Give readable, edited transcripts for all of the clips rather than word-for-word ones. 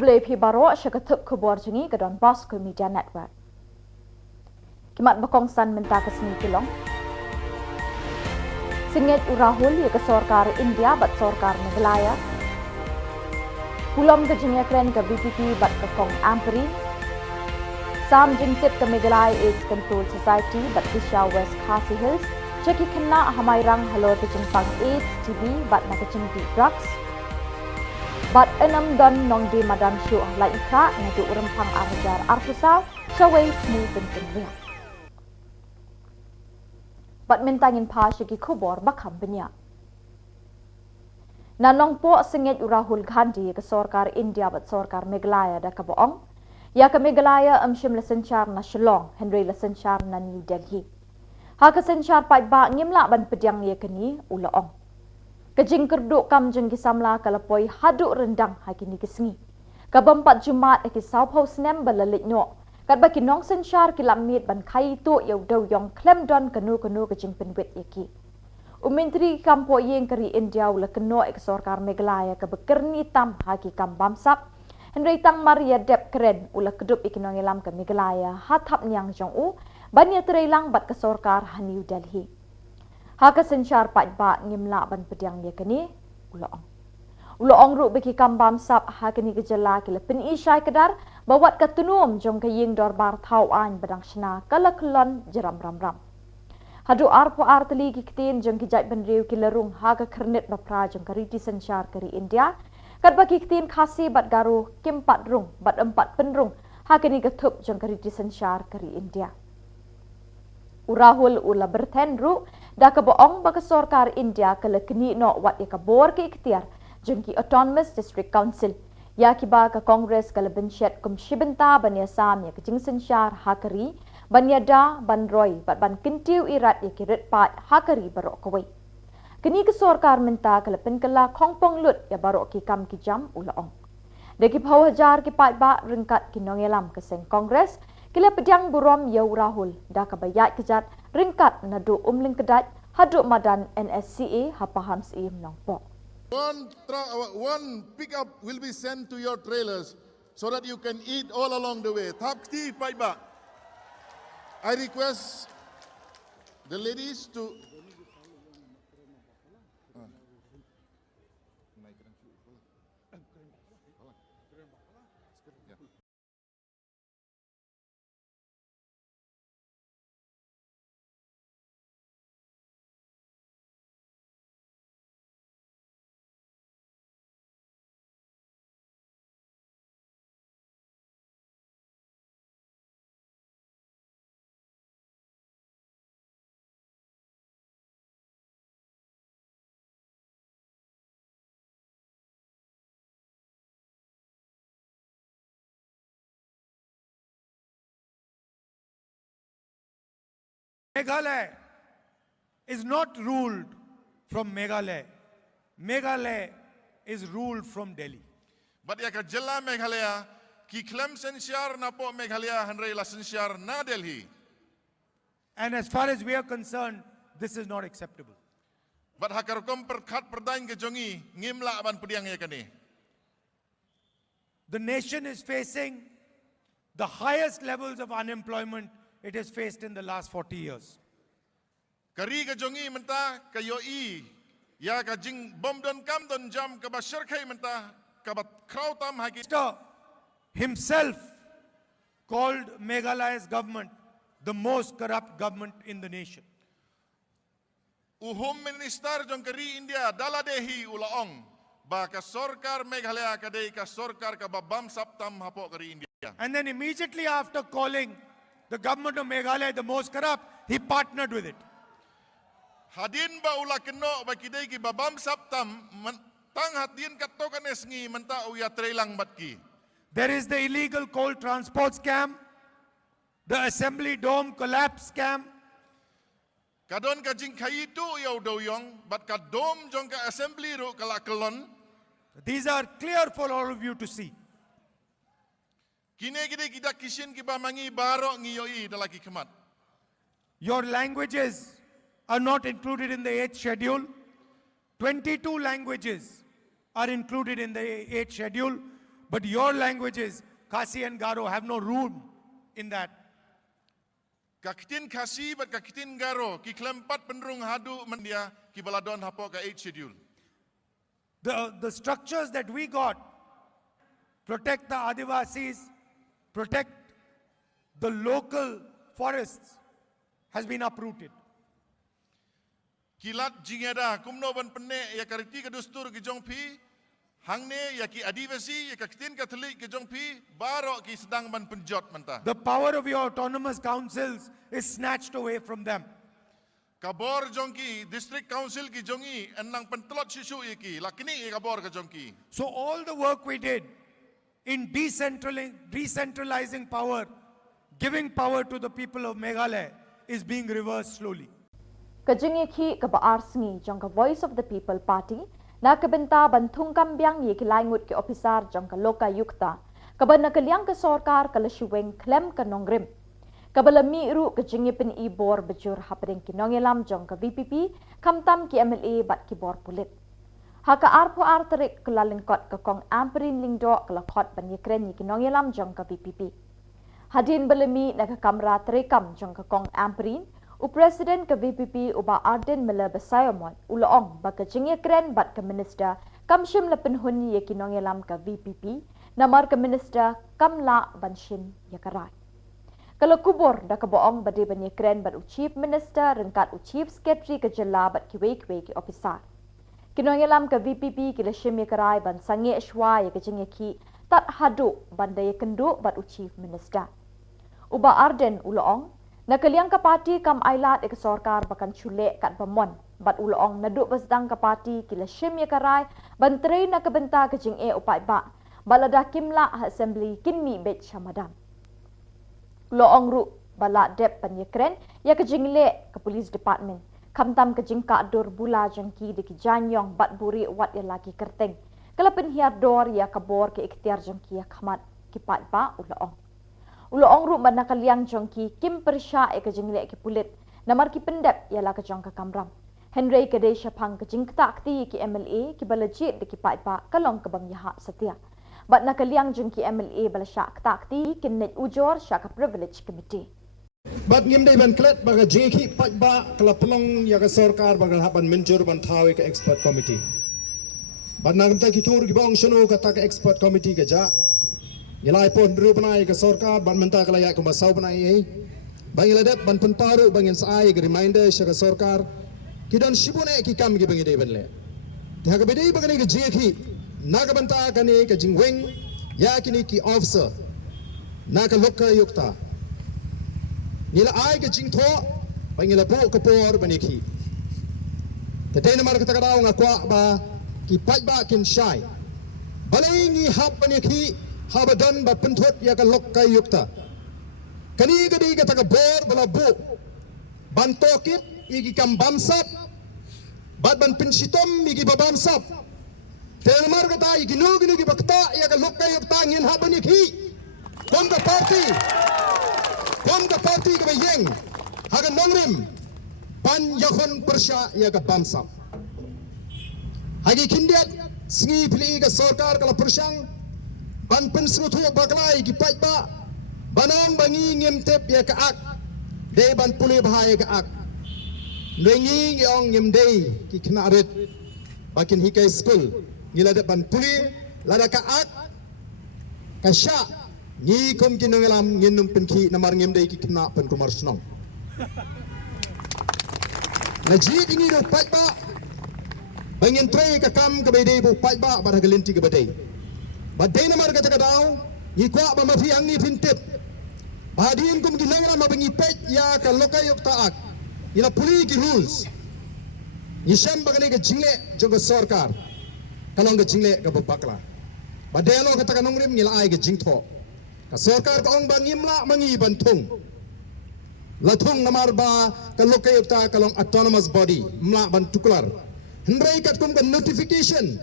Khuborjylla pi baro syakatup Khuborjylla ke Bosco Media Network. Kimat bakongsan menta kesini Shillong. Singet urahul ya ke sorkar India bat sorkar Meghalaya. Pulam ke jengya keren ke BPP bat ke Kong Amperi. Sam jengtip ke Meghalaya AIDS Control Society bat Disha West Khasi Hills. Ceki kena hamairang halor ke jengpang AIDS TB bat nak kecengpi drugs. Bat enam don nong di madan syuh lai ikra nadu urempang arjar arfusal syawai smu bentin riak. Bat mentangin pa syaki Khubor bakam benya. Nanong po sengit urahul Gandhi ke sorkar India bat sorkar Meghalaya da ke boong. Ya ke Meghalaya amshim lesencar na Shillong, Henry lesencar na New Delhi. Ha ke sencar Peit ba ngimla ban pediang ye keni ulaong. Kejing kerduk kam jeng ki Samla kalapoi haduk rendang hakini kesengi. Kabempat Jumat ki South Snem balalit no. Kat baki nong sensyar ki lamit ban kai tu yau dau yong klem don kenu kejing penwit yaki. Umintri kampo yeng keri India ula keno ek sorkar Meghalaya ke bekerni tam haki kam bamsap. Henry tang Maria dep keren ula kedup ikinong ilam ke Meghalaya hatap nyang jong u banya tereilang bat ke sorkar New Delhi. Haka sensyar Peit ba ngimla ban pediang dia kini ulaong. Ulaong ru beki kambam sap hakini ke Jylla ki lepin isyai kedar bawat katunum jong ke ying dorbar tau an badang shna kala kelon jeram ram ram. Hadu arpo arteli ki kitin jong ki jait benriu ki lerung haka kernit bapra jong ke riti sensyar keri India. Kat baki kitin khasi bat garu kimpat rung bat empat penrung hakini ke thup jong ke riti sensyar keri India. Urahul ula bertenru da ke boong baka sorkar India ke lekeni no wat ya Khubor ke ikhtiar jengki Autonomous District Council ya ki ba ke Kongres ke lebensyat kum shibenta banya sam ya ke jingsen syar hakari banya da ban roy bat ban kentiu irat ya ki retpat hakari barok kawai. Keni ke sorkar menta ke lepen kela kongpong lut ya barok ki kam ki jam ulaong. Deki pau hajar ki Peit ba ringkat ki nongelam ke seng Kongres kila pediang burom ya urahul da ke bayat kejat ringkat nadu umling kedat haduk madan NSCA hapaham seim nongpok. One pickup will be sent to your trailers so that you can eat all along the way. Tapti Peit ba. I request the ladies to Meghalaya is not ruled from Meghalaya. Meghalaya is ruled from Delhi. But ya ke Jylla Meghalaya ki klem sensyar na po Meghalaya Henry la sensyar na Delhi. And as far as we are concerned, this is not acceptable. But hakar kom perkat perdain ke jongi ngimla ban pediang ya kani. The nation is facing the highest levels of unemployment it has faced in the last 40 years. Kari ke jongi menta ke yoi ya ke jing bom don kam don jam ke bashar khai menta ke bat kraw tam hagi. Minister himself called Meghalaya's government the most corrupt government in the nation. Home Minister jong keri India daladehi ulaong ba ke sorkar Meghalaya ke dei ke sorkar ke babam saptam hapo keri India. And then immediately after calling the government of Meghalaya the most corrupt, he partnered with it. Hadin ba ula keno ba kidei ki babam saptam tang hadin katokan esngi menta uya trelang batki. There is the illegal coal transport scam, the assembly dome collapse scam. Kadon ka jing khayitu yaw doyong but kadom jong ka assembly ro kala kelon. These are clear for all of you to see. Kine gide kita kisin ki ba mangi baro ngiyoi dalaki kemat. Your languages are not included in the 8th schedule. 22 languages are included in the 8th schedule. But your languages, Khasi and Garo, have no room in that. Kakitin Khasi but kakitin Garo ki kelempat penrung hadu mendia ki baladon hapo ka 8 schedule. The structures that we got protect the Adivasis, protect the local forests, has been uprooted. Kilat jingada kumno ban penne ya kariti ka dustur ki jong pi hangne ya ki adivasi ya kakitin Katolik ki jong pi baro ki sedang ban penjot manta. The power of your autonomous councils is snatched away from them. Kabor jongki district council ki jongi enang pentelot sisu iki lakini kabor ka jongki. So all the work we did in decentralizing power, giving power to the people of Meghalaya, is being reversed slowly. Kajingiki kabaarsingi jangka Voice of the People Party na kabenta bantung kambyang ye Kyllalyngkot ke officer jangka loka yukta kabana kalyang ke sorkar kalasuweng klem kanongrim kabalami iru kajingi pen ibor bejur hapring kinongelam jangka VPP kamtam ki MLA bat ki bor pulit haka arpo arterik Kyllalyngkot ke kong amperin lingdo kelakot ban yekren ye kinongelam jangka VPP hadin balami nagakamra terekam jangka kong amperin Presiden ke VPP uba Arden Mela Besayomon uloong baka jingye kren bat ke minister kamshim lepen hun ye kinongelam ke VPP namar ke minister kamla banshin ya karai. Kalau Khubor dah keboong bade ban ye kren bat chief minister rengkat chief secretary ke Jylla bat kiwe ki officer. Kinongelam ke VPP kila shim ye karai ban sange shwa ye ke jingye ki tat hadu banda ye kendu bat chief minister. Uba Arden uloong Nakaliang kapati kam ailat ek sorkar bakan chule kat bamon bat ulong naduk basdang kapati kila shim ye karai bantrei na kabenta kajing upai ba balada kimla assembly kinmi bet shamadam ulong ru bala dep pan ye kren ya kajing le ke police department kamtam kajing ka dur bula jangki de ki janyong bat buri wat ya lagi kerteng kelapin hiar dor ya kabor ke ikhtiar jangki ya khamat ki pat ba ulong Ulong ru mana kaliang jongki kim persya ke jingle ki pulit namar ki pendep ialah ke jong ka kamram Henry kedai syapang ke jing takti ki MLA ki balajit de ki pa kalong ke bang yaha setia bat na kaliang jongki MLA balasyak takti ki net ujor syak privilege committee bat ngim dei ban klet baga jeki pa kala pelong ya ka sarkar baga haban menjur ban thawi ke expert committee bat na gamta ki tur ki bang shunu ka ta ke expert committee ke ja Nilai pun rupanai ke sorkar ban mentah kelayak ke masau panai bangin ledep ban penparu bangin saai ke reminder syaka sorkar kidan shibune ki kam ki bangi deben le dia ke bedai bagani ke jeki naga banta kani ke jingweng ya kini ki officer naga lokka yukta nila ai ke jingtho bangin lapu kepor baniki tete namar kata kadau ngakwa ba ki pajba kin shai balingi hap baniki Habadan ba penthut ya ka lokka yukta kani gadi ka taka bor bala bu bantokit igi kam bamsap bad ban pinsitom igi babamsap tenmar kata igi no gini bakta ya ka lokka yukta ngin habani ki kom the party ka yeng hagan nongrim ban yakon persya ya ka bamsap hagi kindiat singi pili ka sarkar kala persyang ban pensrutu baklai ki pajba banang bangi ngimtep ya kaak de ban puli bahai kaak ngengi yong ngimdei ki knaret bakin hikai school ngila de ban puli lada kaak kasya ngi kom kinangalam nginum penki namar ngimdei ki kna pen kumar snong naji ini do pajba bangin trei ka kam ka bedei bu pajba bar galinti ka bedei Badai namar kata kadau, ikwa ba mafiang ni pintip. Bahadin kum gilangra mabangi Peit ya ka loka yok taak. Ila puli ki rules. Yisham bagani ke jingle jogo sarkar. Kalong ke jingle ke babakla. Badai lo kata kanongrim ngila ai ke jingtho. Ka sarkar ka ong bangimla mangi bantung. Latung namar ba ka loka yok taak kalong autonomous body mla bantuklar. Hendrai kat kum ke notification.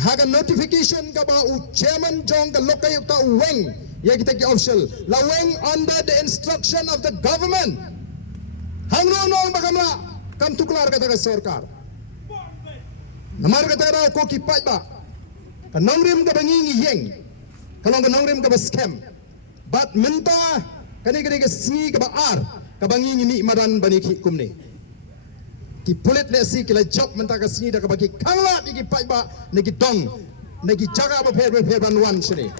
Haga notification ka ba chairman jong ka lokay ta weng ya kita ki official la weng under the instruction of the government hangno no bagamla kam tuklar kata ka sarkar namar kata ra ko ki pait ba kanong rim ka bangingi yeng kanong rim ka ba scam bat menta kani ka singi ka ba ar ka bangingi ni madan baniki kumni ki pulit le si kila job menta ka singi da ka bagi kangla ki pai ba ne ki dong ne ki jaga ba pher ban wan sini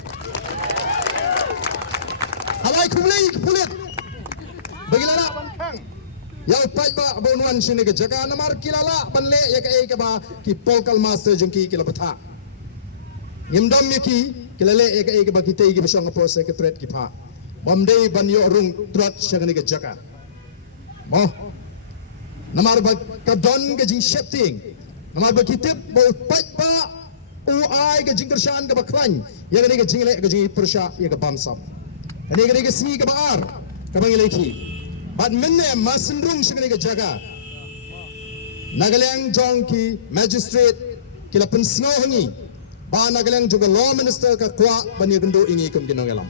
halai kumlei ki pulit bagi lana ban kang yau pai ba bon wan sini ka jaga namar kilala ban le ya ka ba ki polkal master jengki kila bata Yimdam miki kilale eka ba kita igi basang po secretariat ki pa. Bamdei ban yo rung trot syagani ke jaka. Mo. Namar ba kadon ke jing shifting. Namar ba kitip bo pat ba uai ke jing kershan ke baklan. Ya ke jing le ke jing persha ya ke bamsam. Ani ke singi ke baar. Ka bangileki. Bat menne masendrung syagani ke jaka. Nagalang jong ki magistrate kila pensngo hangi. Ba nagalang juga law minister ka kwa bani gendo ingi kum ginongelam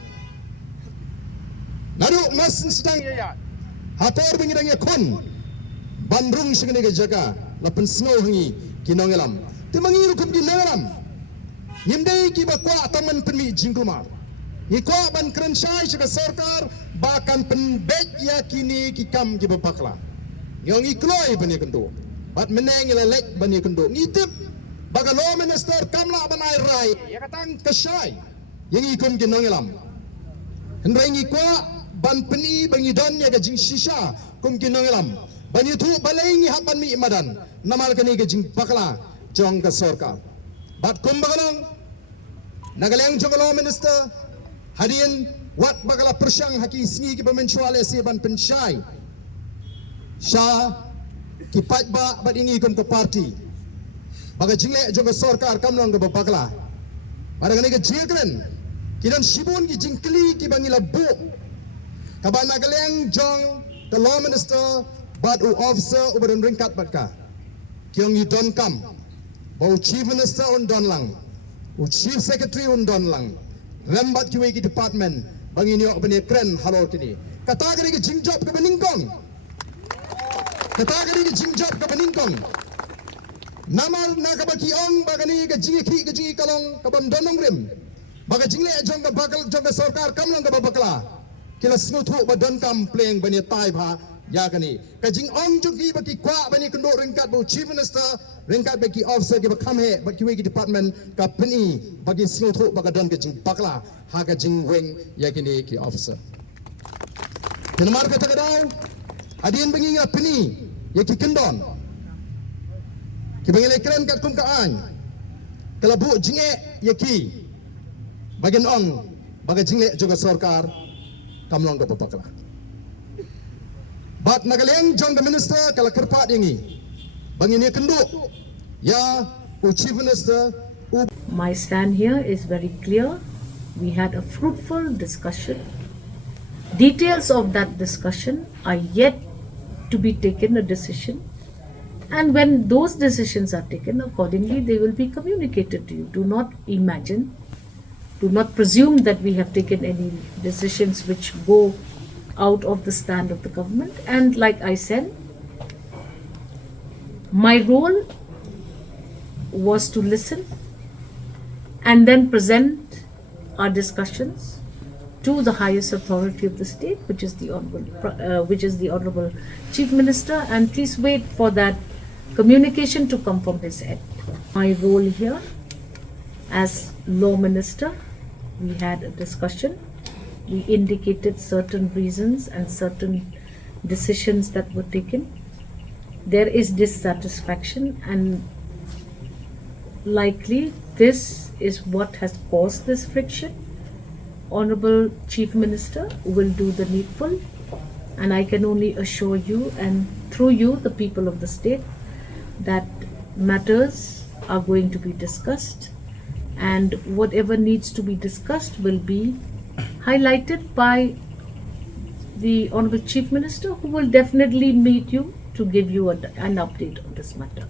naru mas sedang ya hapor bingidang ya kon bandrung singene ga jaga lapen snow hangi ginongelam timangi kum ginongelam yimdei ki ba kwa taman penmi jingkumar ni kwa ban krenshai sega sarkar bakan penbet ya kini ki kam ki bakla yong ikloi bani gendo bat meneng ila lek bani gendo ngitip baga law minister kamla banai rai ya katang kasai yang ikum ginongelam hendrai ngikwa ban peni bangi don ya gajing shisha kum ginongelam bani thu balai ngi hapan mi madan namal kani gajing bakla jong ka sarkar bat kum bagalong nagaleng jong law minister hadian wat bagala persyang haki singi ki pemencuale si ban pensyai sha ki patba bat ingi kum ke parti baga jingle joga sarkar kamlong ga bakla pada gani ga jilkren kidan shibun ki jingkli ki bangila bu kabana galeng jong the law minister but u officer ubadan ringkat batka kyong you don't come bau chief minister on don lang u chief secretary on don lang rembat ki wegi department bangini ok bani kren halor kini kata gani ki jingjob ka baningkong kata gani ki jingjob ka baningkong namal nakabaki ong bagani ka jingi kalong kabam donong rim baga jingle jong ka bakal jong ka sarkar kamlong ka bakla kila snuthu ba don kam playing bani tai bha ya kani ka jing ong jong ki baki kwa bani kendo ringkat bo chief minister ringkat baki officer ki ba kam he baki wegi department ka peni bagi snuthu baga don ka jing bakla ha ka jing wing ya kini ki officer kenamar ka tagadaw adien bangi nga peni ya ki kendon kibangilay keren kat kum kaan kalabu jinge yaki bagian ong baga jingle juga sarkar kamlong ka papakla bat nagaleng jong the minister kala kerpat ingi bangini kendu ya u chief minister my stand here is very clear. We had a fruitful discussion. Details of that discussion are yet to be taken a decision. And when those decisions are taken, accordingly, they will be communicated to you. Do not imagine, do not presume that we have taken any decisions which go out of the stand of the government. And like I said, my role was to listen and then present our discussions to the highest authority of the state, which is the Honorable Chief Minister. And please wait for that communication to come from his end. My role here as Law Minister, we had a discussion. We indicated certain reasons and certain decisions that were taken. There is dissatisfaction, and likely this is what has caused this friction. Honorable Chief Minister will do the needful, and I can only assure you and through you the people of the state that matters are going to be discussed, and whatever needs to be discussed will be highlighted by the Honorable Chief Minister, who will definitely meet you to give you an update on this matter.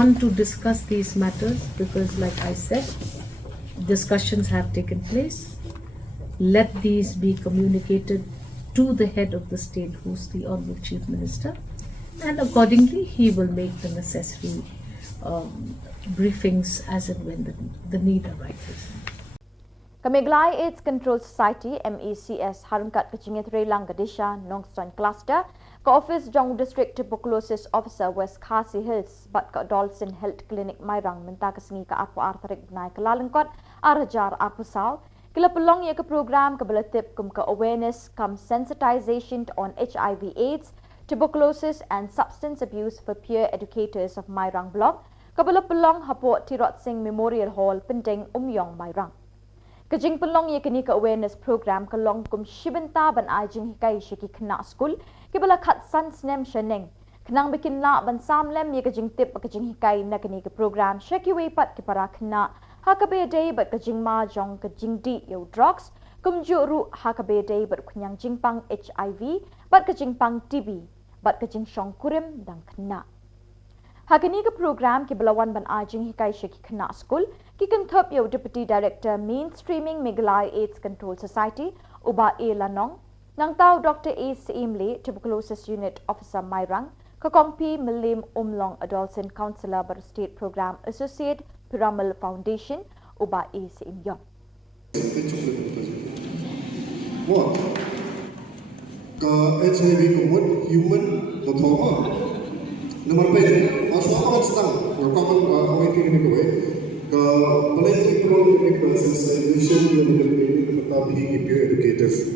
I want to discuss these matters because, like I said, discussions have taken place. Let these be communicated to the head of the state, who's the Honorable Chief Minister, and accordingly he will make the necessary briefings as and when the need arises. Meghalaya AIDS Control Society MECS harangkat kecingit Relang Gadisha Nongstran Cluster ke Office Jong District Tuberculosis Officer West Khasi Hills bat ke Dolson Health Clinic Mairang minta kesengi ke aku artarik benai Kyllalyngkot arajar aku saw kila pelong ia ke program ke belatip kum ke awareness come sensitization on HIV AIDS tuberculosis and substance abuse for peer educators of Mairang Block ke pelong hapot Tirot Singh Memorial Hall penting Umyong Mairang. Kejing pelong ye kini ke awareness program ke long kum shibenta ban ajing hikai shiki kena school ke bala khat san snem sheneng kenang bikin la ban samlem ye kejing tip kejing hikai na kini ke program shaki wepat ke para kena hakabe day bat kejing ma jong kejing di yo drugs kum juru hakabe day bat kunyang jingpang HIV bat kejing pang TB bat kejing shong kurim dang kena. Hakini ke program ke belawan ban ajing hikai shiki kena school ki kenthop yo Deputy Director Mainstreaming Meghalaya AIDS Control Society Uba A Lanong nang tau Dr. A Seimle Tuberculosis Unit Officer Mairang ke kongpi Melim Umlong Adolescent Counselor ber State Program Associate Piramal Foundation Uba A Seimyong. Wah, ke HIV kumut human betul. Nomor B, asal sedang, kalau awak ini kau ke boleh ikut dengan sensitization yang tetapi peer educators.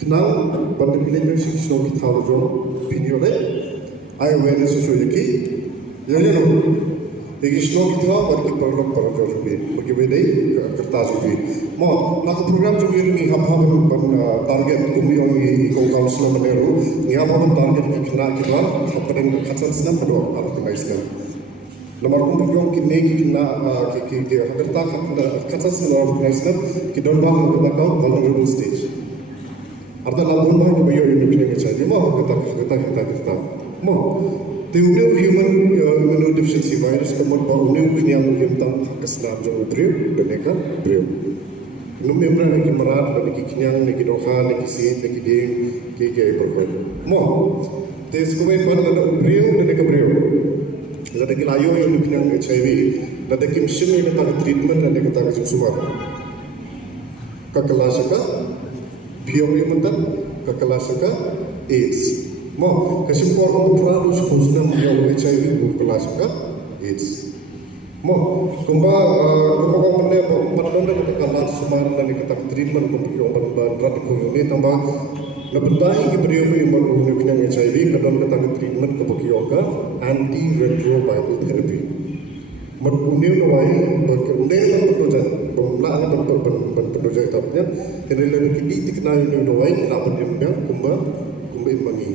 Kenal pada pilih siswa kita harus video le, awareness siswa lagi, yang ni loh. Bagi siswa kita bagi program juga, bagi bedai kertas juga. Mau nak program juga ni apa target kami yang ikut kawasan meneru, ni apa target kita kita apa dengan kawasan senam berdoa apa kita Nomor kumpulan kini kita kita kaca senor organizer kita dorang kita vulnerable stage. Artinya labuan bahan yang bayar ini punya macam ni kita. Mau tiada human immunodeficiency virus kemudian baru ni yang tentang kesenam jauh beriu dan NEHU beriu. Nombor lagi merat lagi kenyang lagi doha lagi sin lagi ding kiki berkau. Mau tes kumpulan pada beriu dan NEHU beriu. Lada kilayo yang dibilang HIV, lada kimsim yang kata treatment dan yang kata susumar. Kakelasaka, biom yang mentan, kakelasaka AIDS. Mau kesimpor orang terlalu sekusna yang HIV kakelasaka AIDS. Mau kembang mana pada kekalas sumar dan yang kata treatment untuk yang berat ini tambah. Nabentai keberian yang baru yang HIV kadang kata treatment kebakiyoga anti-retroviral therapy. Merkunia nawai berkeundangan berprojek pembelaan berprojek tapnya. Jadi lagi kita dikenal yang nawai nak berdiam kumba imbangi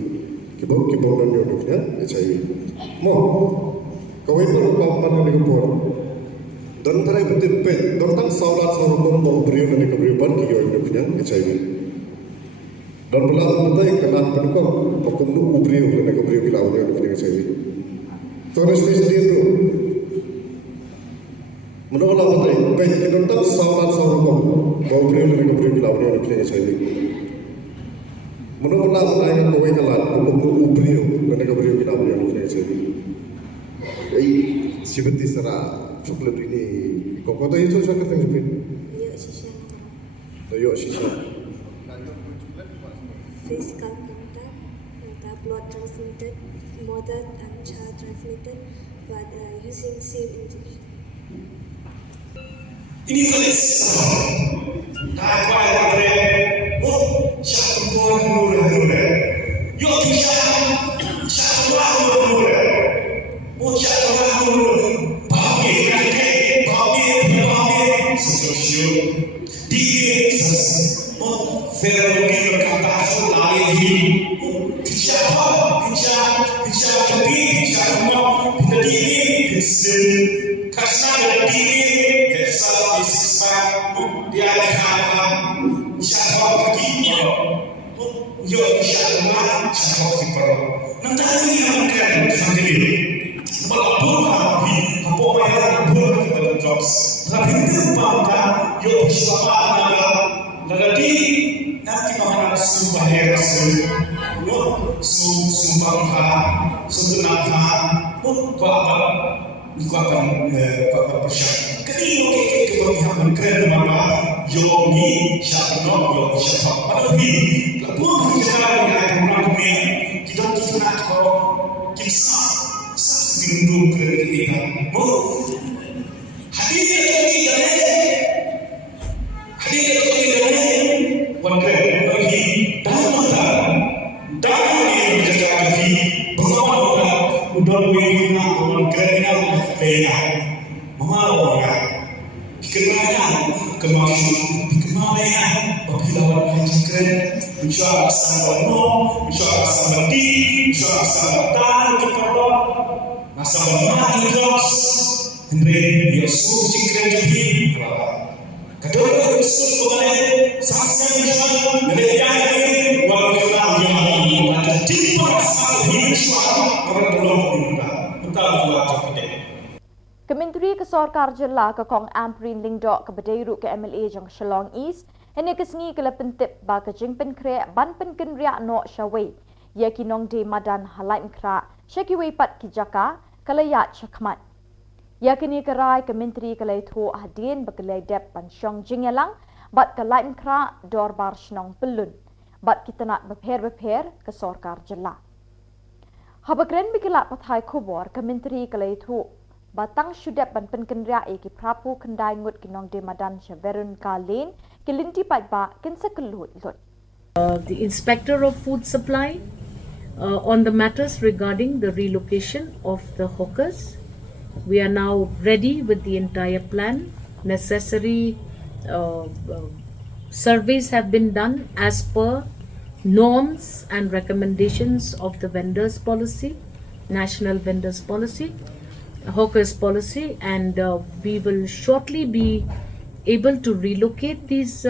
kibau dan yang HIV. Mau kawin berapa lagi pun. Dan terai betul Peit. Dan tak saurat mau berian dan keberian kiyo yang HIV. Dan belakang betul yang kenal penuh pakum nu ubriu dan kebriu kilau yang dengan saya. Torres dia tu. Menolak betul. Baik kita tak saurat bau ubriu dan kebriu kilau yang dengan saya. Menolak yang kau kenal pakum nu ubriu dan kebriu kilau yang dengan saya. Seperti serah coklat ini. Kau tahu itu saya kata seperti. Tayo sisa. Physical contact, blood transmitted, mother and child transmitted, but using same injection. Ini tulis kaiwai ada syakwa nurul yo syakwa nurul syakwa nurul babi solution di ferroviario kata lagi bicara tapi bicara ini karena ini kesal dia kata bicara begini yo bicara kita nanti yang akan sendiri melapor apa yang dalam jobs tapi itu bangga yo bicara Lagi nanti makan sumpah sumpah sumpah pun bapak Kau akan bersyak. Ketika keberpihakan menteri maka jong ni syak nok jong syak. Tapi lalu berbicara dengan orang dunia kita nak kau kisah singgung kerana mo hadir lagi waktu bagi dan berjaga lagi bersama udah mengenal orang kerana pena mengalah dikenal kemaksud dikenalnya apabila orang keren insya Allah insya Allah di insya Allah tan kepada masa mati terus Henry Yesus keren jadi kedua Yesus kembali saksi insya mereka ini walau yang ada di pasal insya Allah belum Kementeri Kesorkar Jylla ke Kong Amprin Lingdok ke Bedairu ke MLA jong Shillong East hene kesni ke lepentip ba ke jingpen kre ban penken ria no shawei ya kinong de madan halaim kra shakiwei pat ki jaka kalayat chakmat ya kini kerai kementeri kelai thu hadin bekelai dep ban shong jingyalang bat kalaim kra dorbar shnong pelun bat kita nak beper ke Sorkar Jylla habakren bikilat pathai Khubor kementeri kelai thu batang syudap ban penken ria ki prapu kendai ngut kinong de madan shaverun ka lane kilinti Peit kin sekelut lut. The Inspector of Food Supply on the matters regarding the relocation of the hawkers. We are now ready with the entire plan. Necessary surveys have been done as per norms and recommendations of the vendors policy, national vendors policy, hawkers policy, and we will shortly be able to relocate these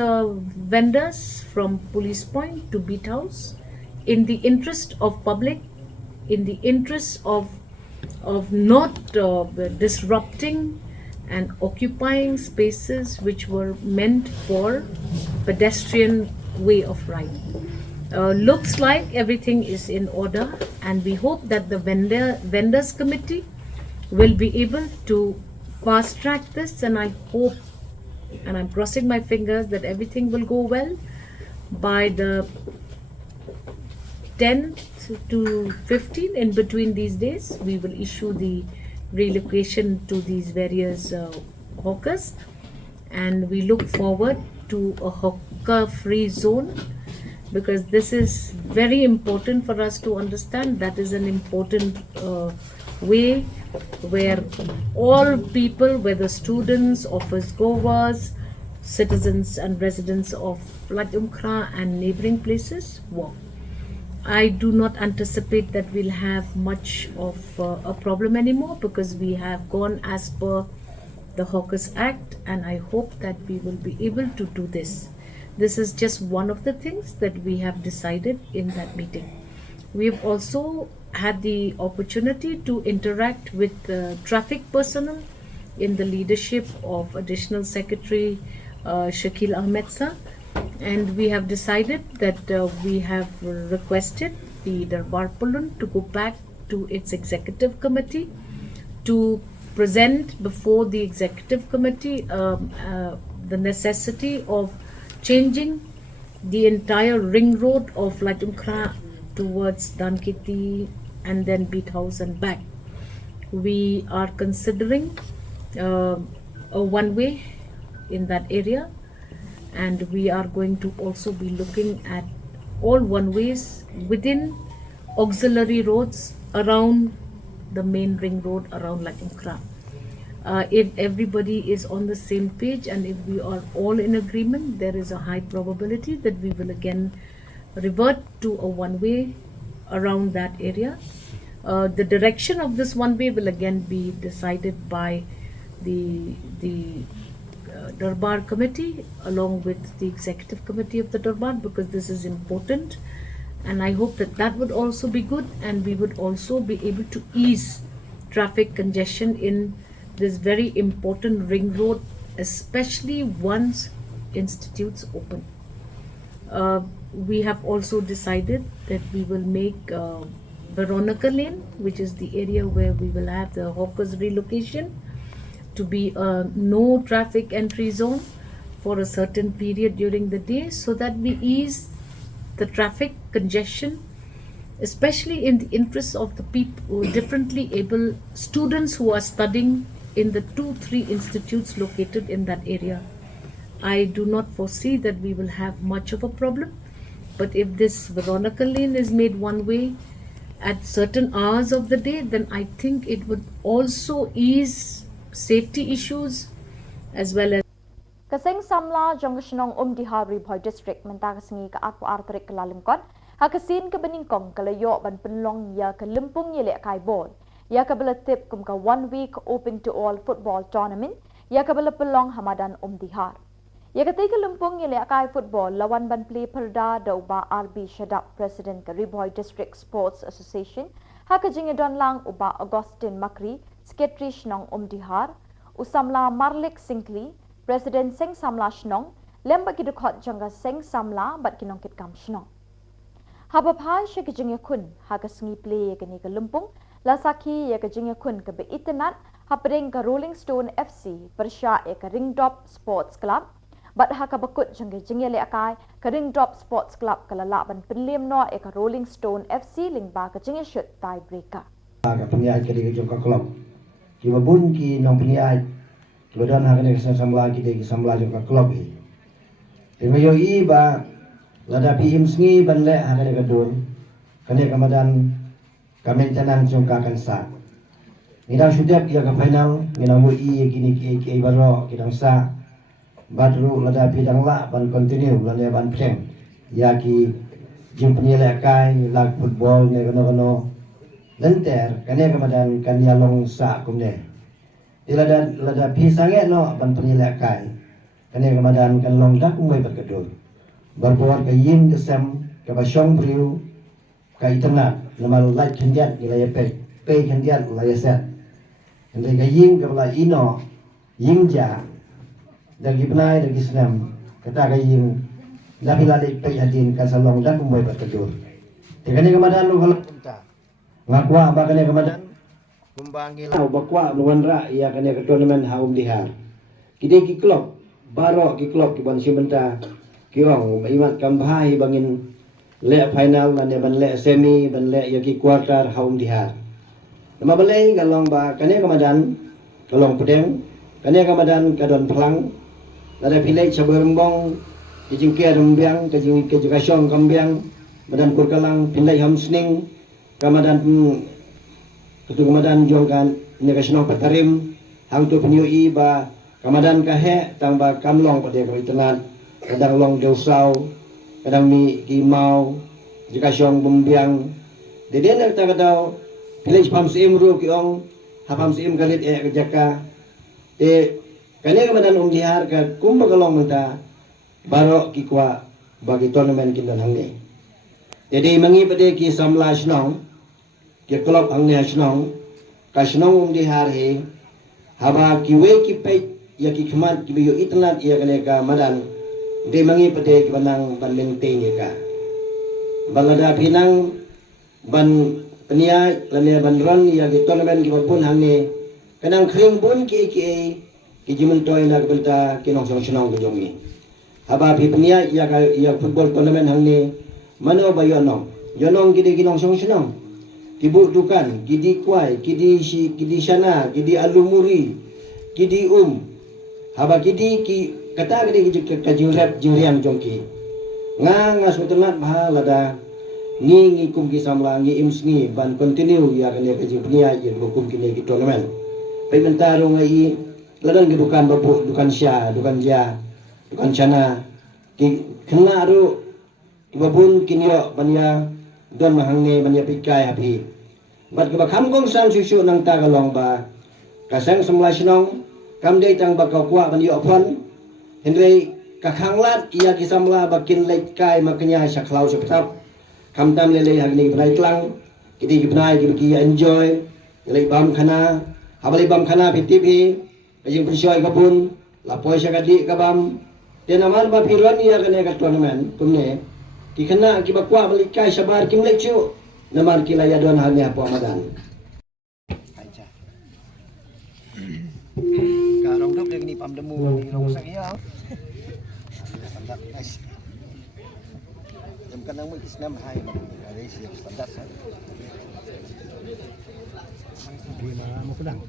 vendors from Police Point to Beat House in the interest of public, in the interest of not disrupting and occupying spaces which were meant for pedestrian way of ride. Looks like everything is in order, and we hope that the vendors committee will be able to fast track this, and I hope and I'm crossing my fingers that everything will go well. By the 10th to 15th, in between these days, we will issue the relocation to these various hawkers, and we look forward to a hawker free zone, because this is very important for us to understand. That is an important way where all people, whether students, office goers, citizens and residents of Khhuborjylla and neighboring places walk. I do not anticipate that we'll have much of a problem anymore, because we have gone as per the Hawkers Act, and I hope that we will be able to do this. This is just one of the things that we have decided in that meeting. We have also had the opportunity to interact with traffic personnel in the leadership of Additional Secretary Shakil Ahmed Sir, and we have decided that we have requested the Darbar Pulun to go back to its executive committee to present before the executive committee the necessity of changing the entire ring road of Khhuborjylla towards Dankiti and then Beat House and back. We are considering a one-way in that area, and we are going to also be looking at all one-ways within auxiliary roads around the main ring road around Khhuborjylla. If everybody is on the same page and if we are all in agreement, there is a high probability that we will again revert to a one-way around that area. The direction of this one-way will again be decided by the Darbar committee along with the executive committee of the Darbar, because this is important, and I hope that that would also be good, and we would also be able to ease traffic congestion in this very important ring road, especially once institutes open. We have also decided that we will make Veronica Lane, which is the area where we will have the hawkers relocation, to be a no traffic entry zone for a certain period during the day, so that we ease the traffic congestion, especially in the interest of the people, differently able students who are studying in the 2-3 institutes located in that area. I do not foresee that we will have much of a problem, but if this Veronica Lane is made one way at certain hours of the day, then I think it would also ease safety issues as well as Kasing Samla jong Shillong Dihari Boy District mentagasngi ka aku artrik Kyllalyngkot hakasin ke beningkong kalayo ban penlong ya ke lempung yelek kai ball ya ke beletip kum ka 1 week open to all football tournament ya ke belepelong hamadan Dihar ya ketika lempung yelek kai football lawan ban play perda da uba RB Shadap President ke Riboy District Sports Association hakajinge don lang uba Augustine Makri Secretary Shillong Dihar usamla Marlik Singli President Seng Samla Shillong lemba kidukot jangga Seng Samla bat kinongkit kam Shillong. Habapai she kejingya kun haga sengi play ke ni ke lempung lasaki ya kejingya kun ke be internet hapring ke Rolling Stone FC persya ya ke Ringdrop Sports Club bat haka bakut jangga jingya le akai ke Ringdrop Sports Club ke lalak ban penlim no ya ke Rolling Stone FC lingba ke jingya shoot tie breaker. Ka pengiat ke di jangka klub. Ki babun ki nong pengiat Kemudian hari ini Samla kita Samla juga klub ini. Dengan yoi ba lada pihim sengi banle hari ini kedul. Kene kemudian kami tenan juga akan sa. Nidang sudah ia ke final. Nidang mui kini ki baro kita sa. Badru lada pidang la ban continue lada ban pleng. Ya ki jumpa lekai lag football ne kono lenter. Kene kemudian kan yalong sa kumne. Lada pisangnya no ban penyilakai. Kene kemadan kan long dak umai berkedul. Berbuat ke yin ke sem ke basyong priu ke internet nama light kendiat nilai pay kendiat nilai set. Kene ke yin ke bala ino yin ja dagi benai dagi senam kata ke yin dah pilih pay hadin kan salong dak umai berkedul. Kene kemadan lu kalau ngaku apa kene kemadan Kumbangil bakwa luan ra ia kena ke tournament Dihar. Kide ki klub baro ki klub ki ban simenta ki ong imat kambhai bangin le final dan ban le semi ban le ya ki quarter Dihar. Nama balai galong ba kene kamadan galong pedeng kene kamadan kadon pelang ada pilih caberembong ki jingke rembiang ke jingke juga syong kambiang badan kurkalang pilih hamsning kamadan Ketua Kamadan jongkan National Patarim hang tu penyui ba Kamadan kahe tang ba kamlong pada kami tenan kadang long deusau kadang mi kimau jika syong bumbiang dede nak ta kadau pilih pam sim ru ki ong hapam sim kalit kejaka te kane Kamadan Dihar ka kumba kalong menta baro ki kwa bagi tournament kindan hang ni jadi mangi pada ki Samla Shillong ke klub ang NEHU ka Shillong Dihar he haba kiwe ki Peit ya ki khmat ki biyo itnat ya kane ka madan de mangi pade ki banang ban maintain ya ka balada pinang ban peniai lane ban run ya ki tournament ki pun hang ne kanang khring bun ki jimun toy na belta ki nong Shillong ke jongi haba pi peniai ya football tournament hang ne mano ba yonong ki de ki nong Shillong Kibuk dukan, kidi kuai, kidi shana, kidi alumuri, kidi haba kidi ki kata kidi kajing rap jingriang jongki. Nga sutenat bahal ada ngi kum ki Samla ngi imsngi ban continue ya kene kajing pnia yin hukum kini ki tournament. Pai mentaro ngai ladan ki dukan babu dukan sya, dukan ja, dukan chana ki kena ru babun kinyo banya don mahangne banya pikai api. Bat ke bakam gong san susu nang tagalong ba kasang Samla Shillong kam dei tang bakau kwa ban yo phon hendrei kakhanglat ia ki Samla bakin lek kai makanya saklau septap kam tam lele hagni brai tlang kidi ki bnai ki enjoy lei bam khana habali bam khana pitipi kajing pensyoi kabun lapoi sakadi kabam tenaman ba piron ia kene ka tournament kumne ki khana ki bakwa balik kai sabar kim lek chu naman kilaya doon hanya po amadan. Karong dok ni pamdemu ni long sak iya. Standar guys. Jam kanang mo Islam hai man ari siap standar sa. Gimana mo pedang?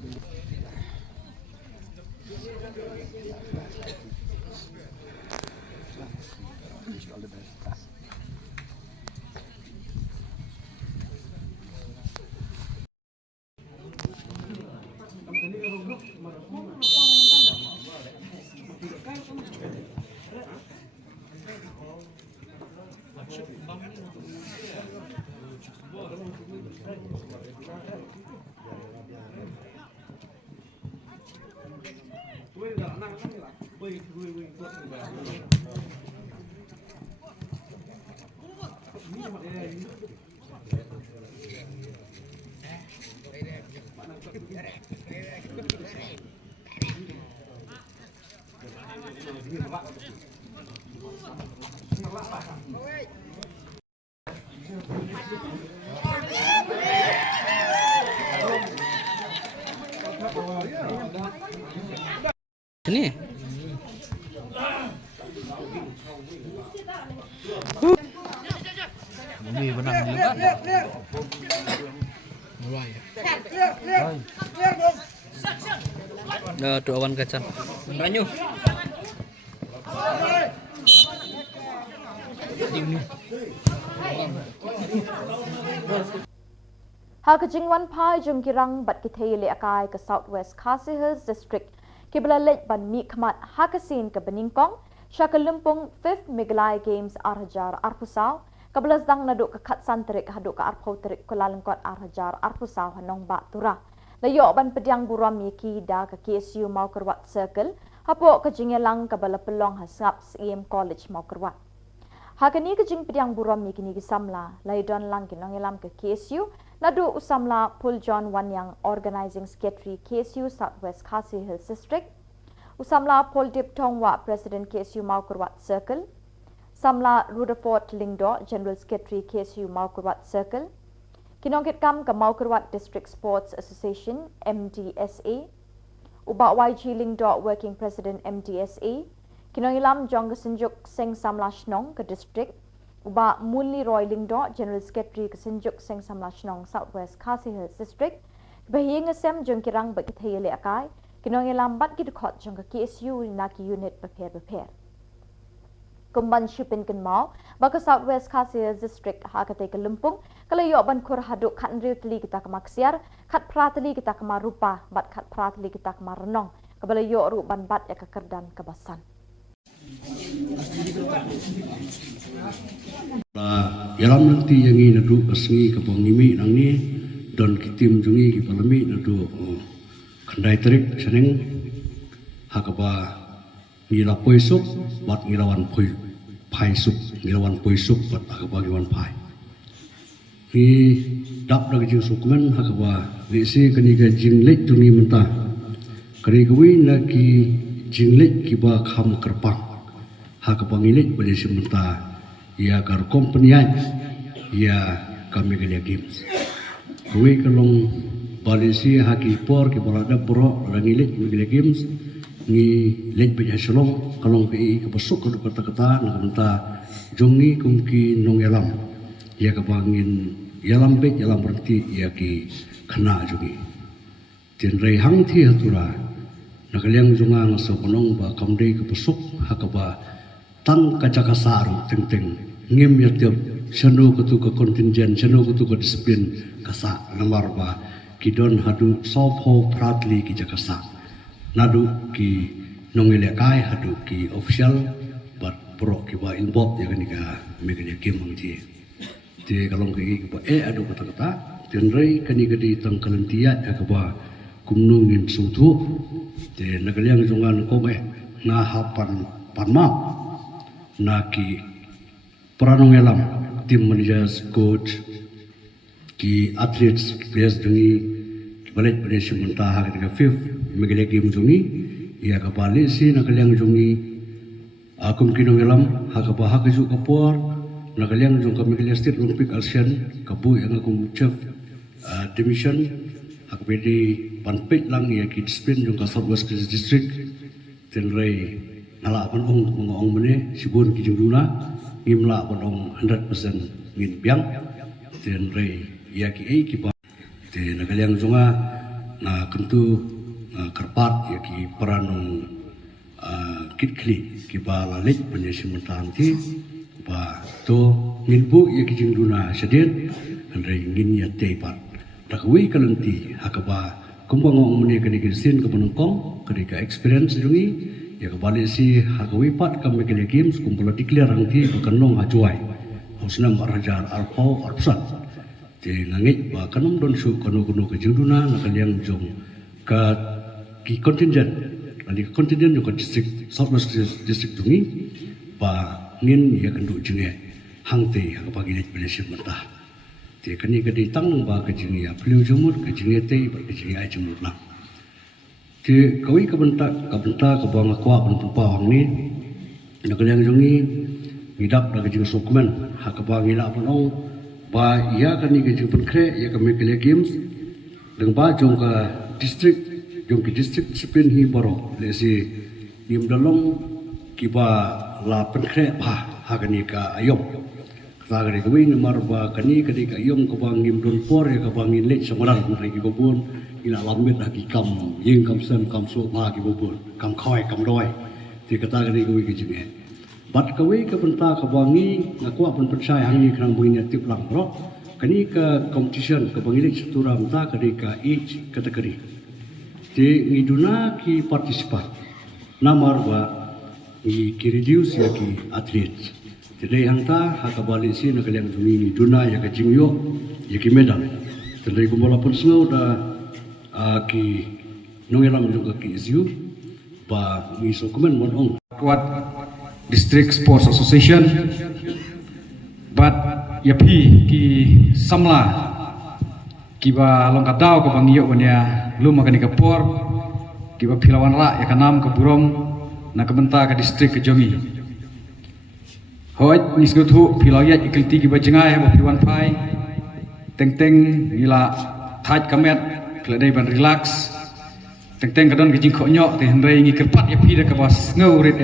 Ini. Bumi benang juga. Mulai ya. Tuh awan kacang. Ranyu. Hakajingwan pai jungkirang bat kitayili akai ke Southwest Khasi Hills District Kyllalyngkot ban mi khamat hakasin ke Beningkong Shakalumpung 5th Meghalaya Games arhajar arpusau kabelas dang naduk ke khatsan terik haduk ke arpau terik Kyllalyngkot arhajar arpusau hanong ba turah layok ban pediang buram yaki da ke KSU mau kerwat circle hapok ke Jylla ke bala pelong hasap CM College mau kerwat hakani ke jing pediang buram yaki ni ke Samla laidon lang kinong elam ke KSU nadu Samla Pul John Wan yang organizing secretary KSU Southwest Khasi Hills District Samla Pol Dip Tongwa President KSU Maukurwat Circle Samla Rutherford Lingdo General Secretary KSU Maukurwat Circle Kinongkit Kam ke Maukurwat District Sports Association MDSA Uba YG Lingdo Working President MDSA Kinongilam Jong Kesenjuk Seng Samla Shnong ke District Uba Munli Roy Lingdo General Secretary Kesenjuk Seng Samla Shnong Southwest Khasi Hills District Bahing Asem Jong Kirang Bakithayele Akai Kinongilam bat gidukot jong ke KSU NAKA unit beper. Kumban Shipin Kenmau baka Southwest Khasi Hills District hakate ke Lumpung kalayo ban kur haduk kat riutli kita ke Maksiar kat pratli kita ke Marupa bat kat pratli kita ke Marenong kabalayo ru ban bat ya ke Kerdan ke Basan. Yalam nanti yang ini nadu kesengi ke pengimi nang ni dan kitim jungi ke palami nadu kendai terik seneng hakapa ngira poisuk bat ngirawan pai sup ngirawan poisuk bat hakapa ngirawan pai ni dap dak jing sukmen hakapa lesi keniga jinglek jungi mentah kerigawi naki jinglek kiba kham kerpang hakapa ngilik boleh sementah ya kar company ya kami kerja games kuwi kalong balisi haki por ke balada pro rangilik kerja games ni lek be Shillong kalong ke Bosco ke kata-kata nak minta jongi kumki nong yalam ya ke bangin yalam be yalam berhenti ya ki kena jongi tin rei hang thi hatura nak liang jonga ngaso penong ba kamdei ke Bosco hakaba tang kaca kasar teng-teng ngim ya tiap seno ketu ke kontingen seno ketu ke disiplin kasa nomor ba kidon hadu sopo pratli ki jakasa nadu ki nongile kai hadu ki official bat pro ki ba involved ya ni ka megale game mangji te kalong ki ba adu kata-kata tenrei kani gadi tang kalantia ya ka ba kumnungin sutu te nagaliang jungan ko ba nga hapan panma naki peranong elam tim managers coach ki athletes players dungi balik pada sementara ketika 5th Meghalaya game dungi ia kapali si nakaliang dungi akum kinong elam hakapa hakaju kapor Nagaliang jong kami Meghalaya State Olympic ASEAN kabu yang aku chef division aku bedi Peit lang ya ki disiplin jong ka Southwest District tenrai nala pan ong mene sibun ki jong duna ngimla pan ong 100% ngin biang tenrai ya ki ki pa te nagaliang jonga na kentu karpat ya ki peranong kitkli ki ba lalik penyesim tanti ba to ngin bu ya ki jong duna sedin tenrai ngin ya tepat takwi kalenti hakaba kumbang ong mene kani kisin ke penongkong kani ka experience jungi ya ka balik si hakawi pat ka Meghalaya Games kumpul declare angti kanong hajuai hosnam arajar alpau arpsat te ngangit ba kanong don su kanu ke juduna nakaliang jong ka ki contingent ani contingent yo ka district Southwest District jungi ba ngin ya kandu jungi hangte hakapagi net Malaysia mentah te kani kadi tang ba ka jingi ya pelu jumut ka jingi te ba ka jingi ai jumut lang te kawi ka benta ka bang kwa ban pawang ni nakaliang jungi ngidap da ka jingi sokmen ha ka ba ngila panong ba ya kani ka jingi penkre ya ka Meghalaya Games deng ba jong ka district jong ki district disiplin hi baro le si nim dalong ki ba la penkre pa ha kani ka ayom Tagari kawin marba kani kadi ka iyom ka bangim don por ya ka bangin lech samaran ri ki bobon ila lamit lagi kam yeng kam sen kam so ma ki bobon kam khoi kam doi ti kata kadi kawin ki jime bat kawin ka benta ka bangi ngakwa pun percaya hangi krang buinya tip lang bro kani ka competition ka bangin lech turam ta kadi ka each category ti ngiduna ki participat namar ba ki reduce ya ki athlete Tadai hangta haka balik si nakaliang dumini duna ya ka jingyo ya ki medal. Tadai kumola pun sengau da ki nongelam juga ki isu ba ngiso komen mon ong. Kuat District Sports Association but yapi ki Samla ki ba longkadau ka bangiyo banya luma ka ni kapor ki ba pilawan ra ya kanam ka burom na kabenta ka district ka jongi. Hoi nisgutu pilayat ikliti ki bajengai ba piwan pai teng gila thaj kamet kladai ban relax teng kadon ki jingkho nyok te hendrai ngi kerpat ya pi da ka bas ngau rit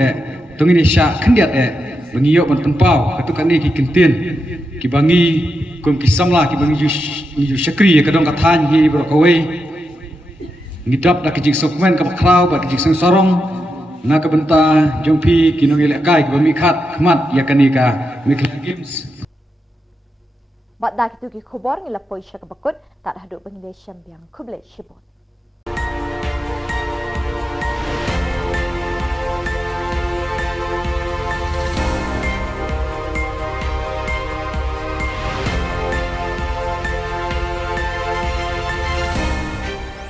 tungini sya khendiat bangiyo ban tempau katukan ni ki kintin ki bangi kum ki Samla ki bangi ju syakri ya kadon ka than hi bro kawe ngidap da ki jing sokmen ka krau ba ki jing sorong na kabenta jongpi kinong ilakai ke bamikhat khmat yakani ka Meghalaya Games Bat dak tu ki Khubor ngila poisha ka bakut tak hadu Bangladesh yang kuble shibot